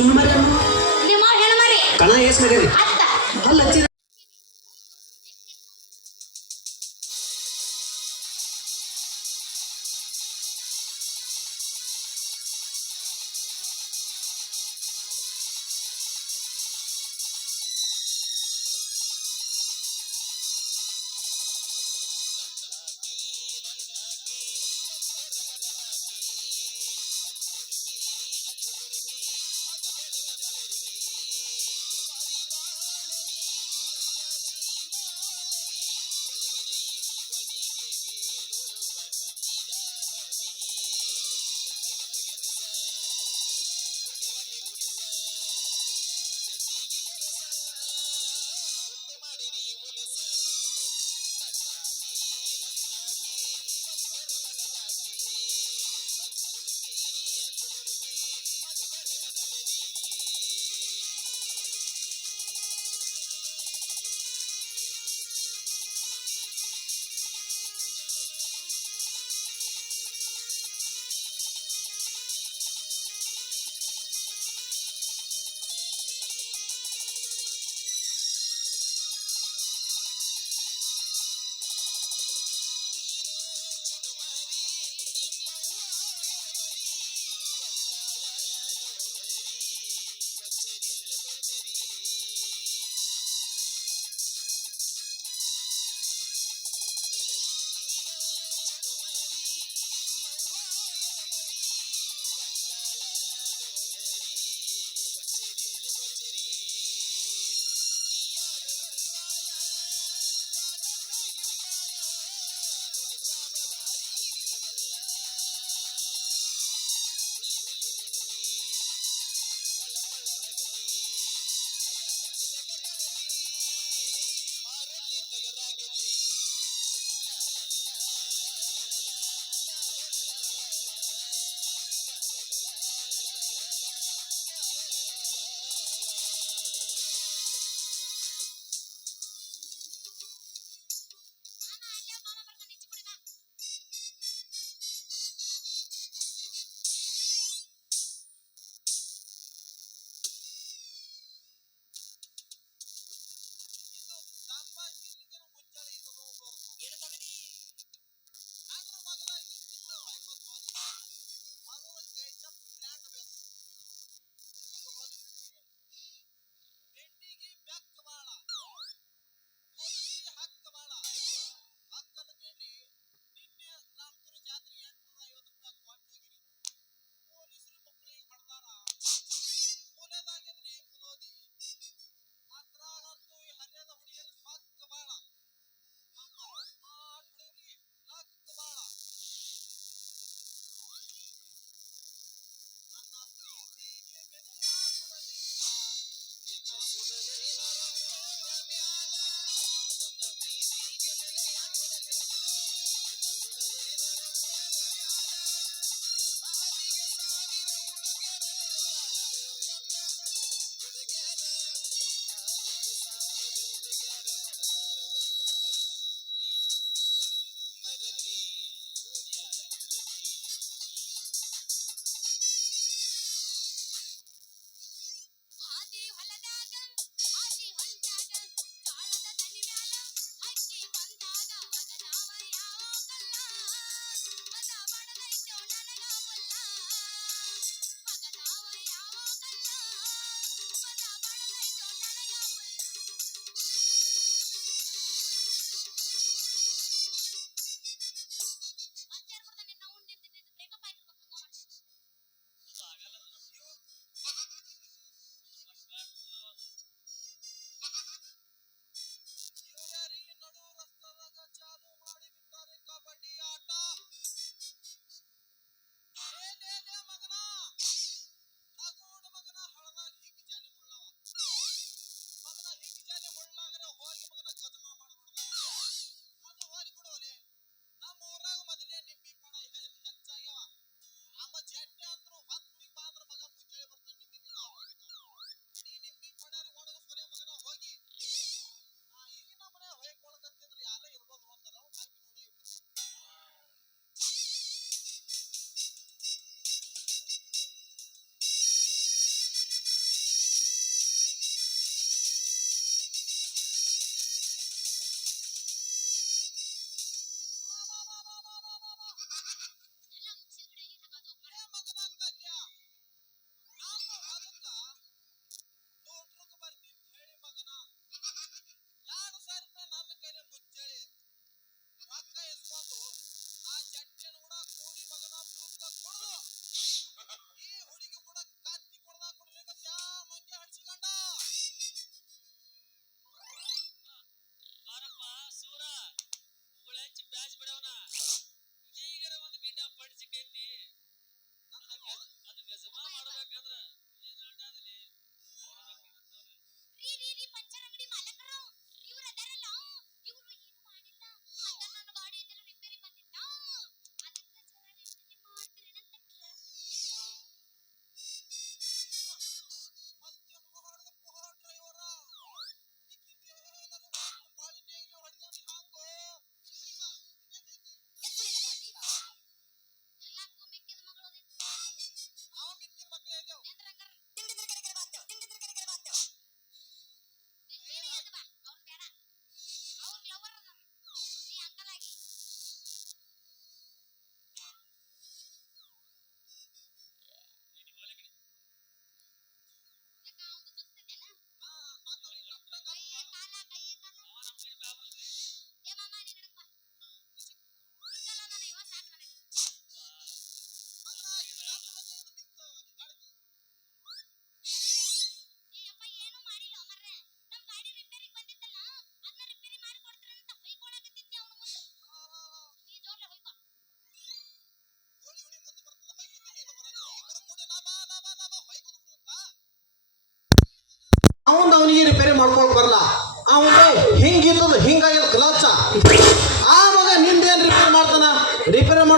ಹೆಣ್ಮರಿ ಕಣ ಏಸ್ ಅತ್ತ ಅಲ್ಲ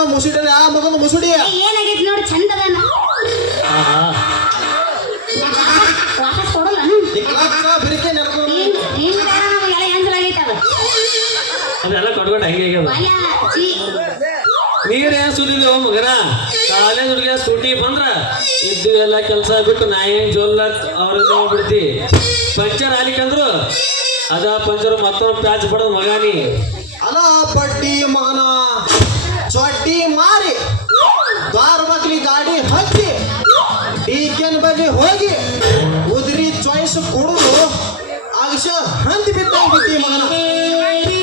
ಮಾಡೋ ಮುಸುಡಿ ಆ ಮಗನ ಮುಸುಡಿ. ಏನಾಗೈತಿ ನೋಡಿ ಚಂದ ವಾಪಸ್ ಕೊಡಲ್ಲ. ಬಿರಿಕೆ ಅದೆಲ್ಲ ಕೊಟ್ಕೊಂಡು ಹಂಗೆ ನೀರೇನ್ ಸುಲಿಲ್ಲ ಮಗನ. ಕಾಲೇಜ್ ಹುಡುಗ ಸ್ಕೂಟಿ ಬಂದ್ರ ಇದ್ದು ಎಲ್ಲ ಕೆಲಸ ಬಿಟ್ಟು ನಾ ಏನ್ ಜೋಲ್ಲ ಅವ್ರಿಂದ ಹೋಗ್ಬಿಡ್ತಿ ಪಂಚರ್ ಆಲಿಕಂದ್ರು ಅದ ಪಂಚರ್ ಮತ್ತೊಂದು ಪ್ಯಾಚ್ ಬಡ ಮಗಾನಿ ಅಲ ಪಟ್ಟಿ ಮಗನ ಚೊಟ್ಟಿ ಮಾರಿ, ದ್ವಾರ ಬಗ್ಲಿ ಗಾಡಿ ಹಚ್ಚಿ ಈಕೆನ್ ಬಗ್ಗೆ ಹೋಗಿ, ಉದ್ರಿ ಚಾಯ್ಸ್ ಕುಡಿದು, ಅಗಶ ಹಂದಿ ಬಿತ್ತಿ ಬಿದ್ದಿ ಮಗನ.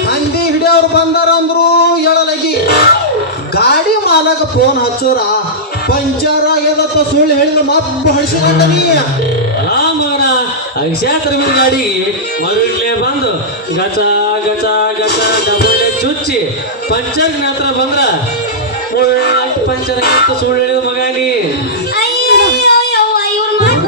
ಹಂದಿ ಹಿಡಿಯವ್ರು ಬಂದಾರ ಅಂದ್ರು ಹೇಳಲಗಿ ಗಾಡಿ ಮಾಲಕ ಫೋನ್ ಹಚ್ಚೋರ, ಪಂಚರ ಆಗ್ಯದತ್ತ ಸುಳ್ಳು ಹೇಳಿದ ಮಬ್ಬ ಹಳಿಸಿಕೊಂಡ ನೀ. ಅಲ್ಲ ಮಗನ ಅಕ್ಷಾತ್ರ ಗಾಡಿ ಮರುಡ್ಲೆ ಬಂದು ಗಚ ಗಚ ಗಚ ಡಬಲ್ ಚುಚ್ಚಿ ಪಂಚರ್ ಹತ್ರ ಬಂದ್ರ ಮುಳ್ಳು ಪಂಚರ್ ಅಂತ ಸುಳ್ಳು ಹೇಳಿದ ಮಗಾನಿ. ಅಯ್ಯೋ ಅಯ್ಯೋ ಯವ್ವ ಇವ್ರ ಮಾತು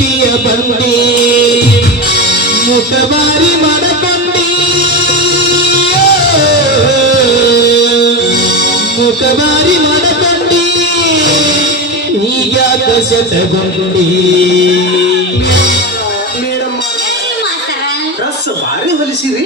ಮಾಸ್ತರ ಡ್ರೆಸ್ ಭಾರಿ ಹೊಲಿಸಿರಿ.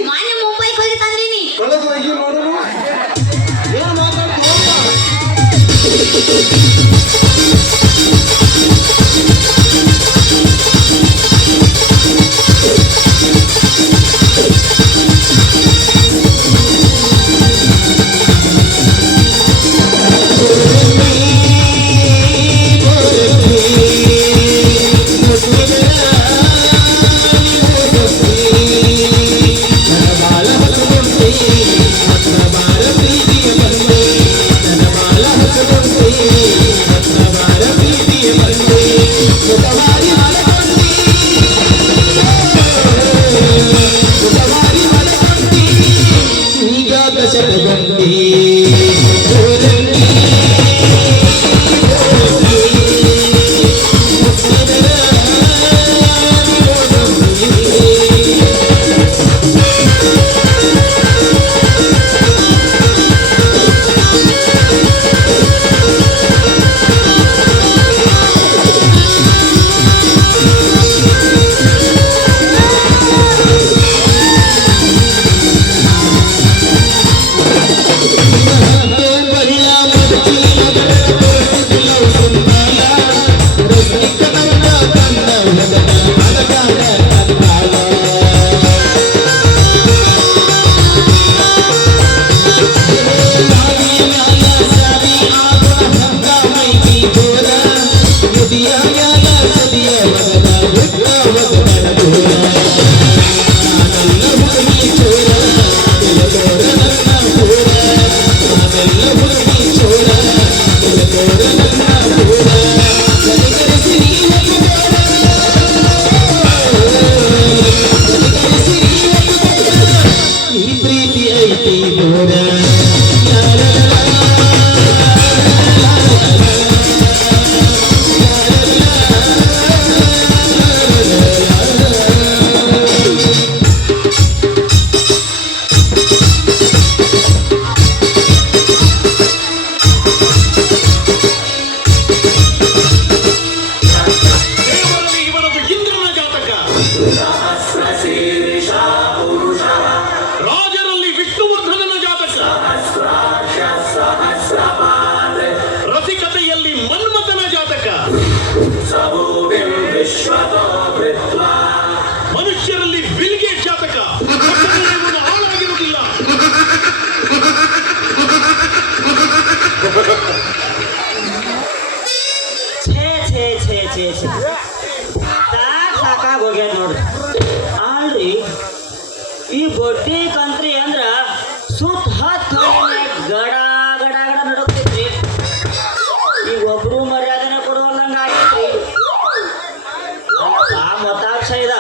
ಲಕ್ಷ ಇದ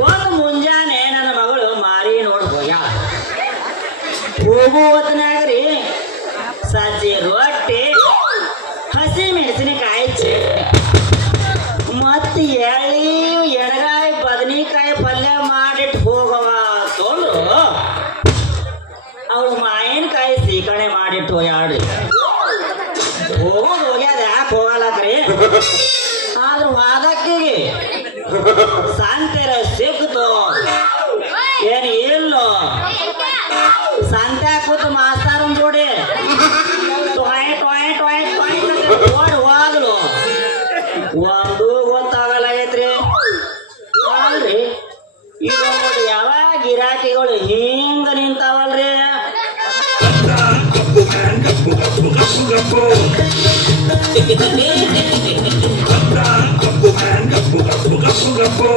ಒಂದು ಮುಂಜಾನೆ ನನ್ನ ಮಗಳು ಮಾರಿ ನೋಡ್ಬೋಯ ಹೋಗ್ಯ ಕಬ್ಬು ಕಬ್ಬು ಕಬ್ಬು ಕಬ್ಬು ಕಬ್ಬು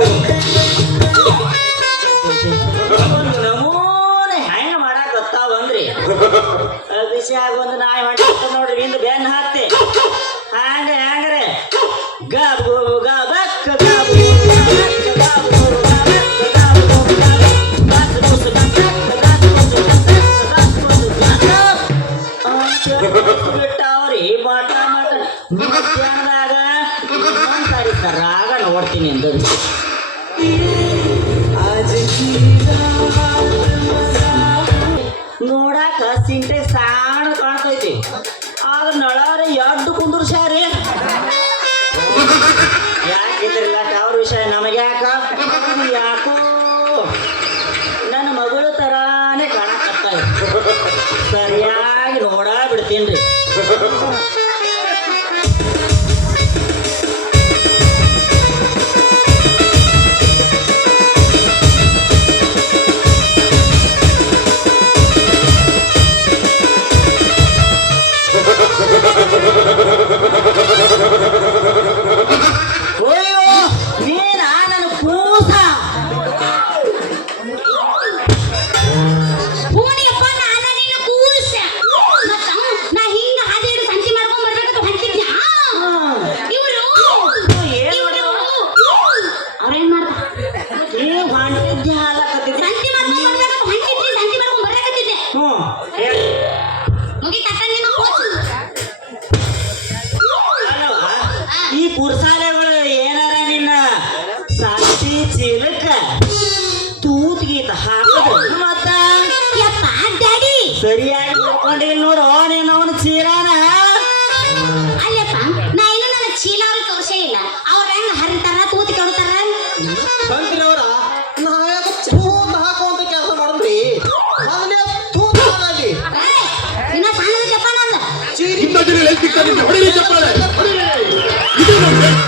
ನಾಯಿ ನೋಡ್ರಿ ಹಿಂದ್ ಬೆನ್ ಹಾಕ್ತಿ. ಹ್ಞೂ ಮುಗಿತಪ್ಪ చెప్పాలి. ఇది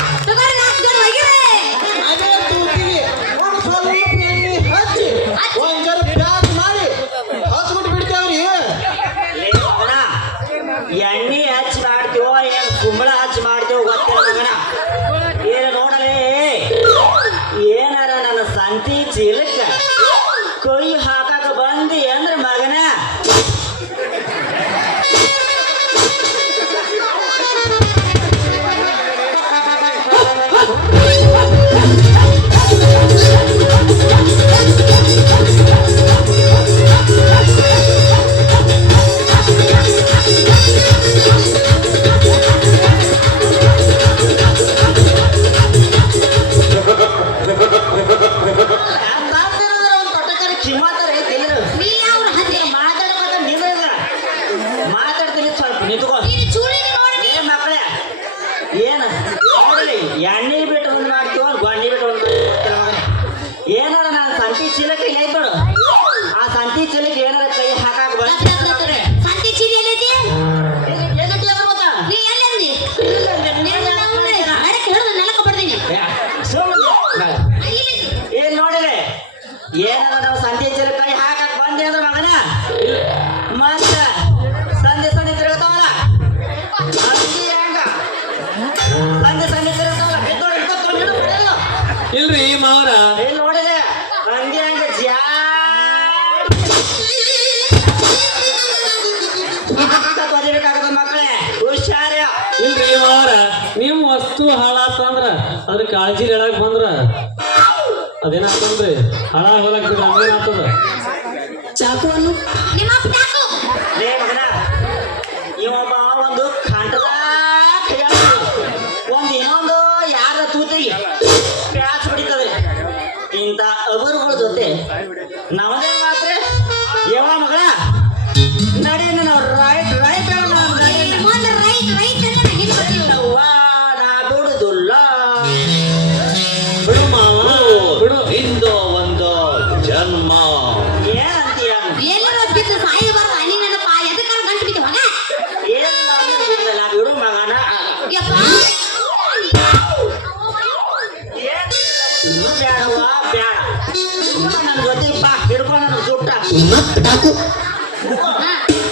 ಏನದ ನಾವು ಸಂಜೆ ಚಿರ ಕೈ ಹಾಕಕ್ ಬಂದೆ ಅಂದ್ರೆ ಮಗನ? ಮತ್ತ ಸಂಜೆ ಸಂಜೆ ತಿರುಗತಾವಲ್ಲ? ಸಂಜೆ ಸಂಜೆ ತಿರುಗತಾವಲ್ಲ? ಬಿದ್ದೋಳ ಇಟ್ಕೊಂಡು ಇಲ್ರಿ ಮಾವರ. ಇಲ್ಲಿ ನೋಡಿದೆ ಹಂಗೆ ಹಂಗ ಜ್ಯಾ ಬದಿಬೇಕಾಗದ ಮಕ್ಕಳೇ? ಹುಷಾರ ಇಲ್ರಿ ಮಾವರ ನಿಮ್ ವಸ್ತು ಹಾಳಾತಂದ್ರ ಅದ್ರ ಕಾಳಜಿ ಹೇಳಕ್ ಬಂದ್ರ. ಅದೇನಾಗ್ತಂದ್ರಿ ಹಳ ಬಿಡ್ರಿ ಹಂಗೇನಾಗ್ತದ ಚಾಕು タコ。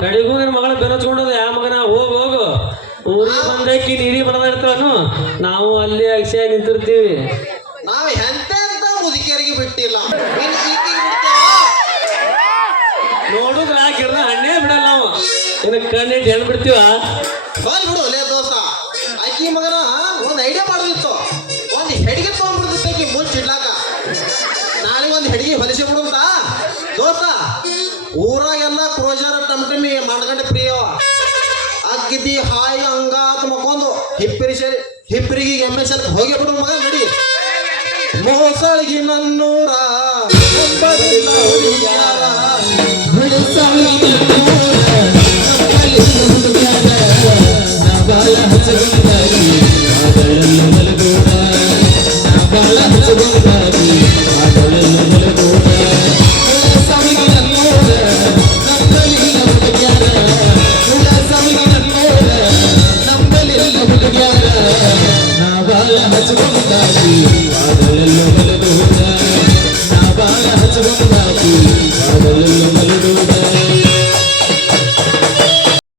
ಕಡೆಗೂ ನಿನ್ ಮಗಳ ಬೆನಚ್ಕೊಂಡದ ಯಾವ ಮಗನ? ಹೋಗ್ ಹೋಗು. ಊರಿ ಬಂದಕ್ಕೆ ನೀಡಿ ಬರದ ಇರ್ತಾನು ನಾವು ಅಲ್ಲಿ ಅಕ್ಷಯ ನಿಂತಿರ್ತೀವಿ. ನಾವು ಎಂತೆಂತ ಮುದುಕಿಯರಿಗೆ ಬಿಟ್ಟಿಲ್ಲ. ನೋಡುದ್ರ ಗಿಡದ ಹಣ್ಣೇ ಬಿಡಲ್ಲ ನಾವು ಇನ್ನು ಕಣ್ಣಿಟ್ಟು ಹೆಣ್ಣು ಬಿಡ್ತೀವ ಹೋಲ್ ಬಿಡು ಲೇ ದೋಸ್ತ. ಆಕಿ ಮಗನ ಎಂ ಎಮ್ಮೆ ಎಲ್ ಹೋಗಿ ಬಿಡು ಮಗ ನಡಿ. ಮೋಸಳಿಗೆ ನನ್ನೂರ. ಒಬ್ಬರಿಲ್ಲ la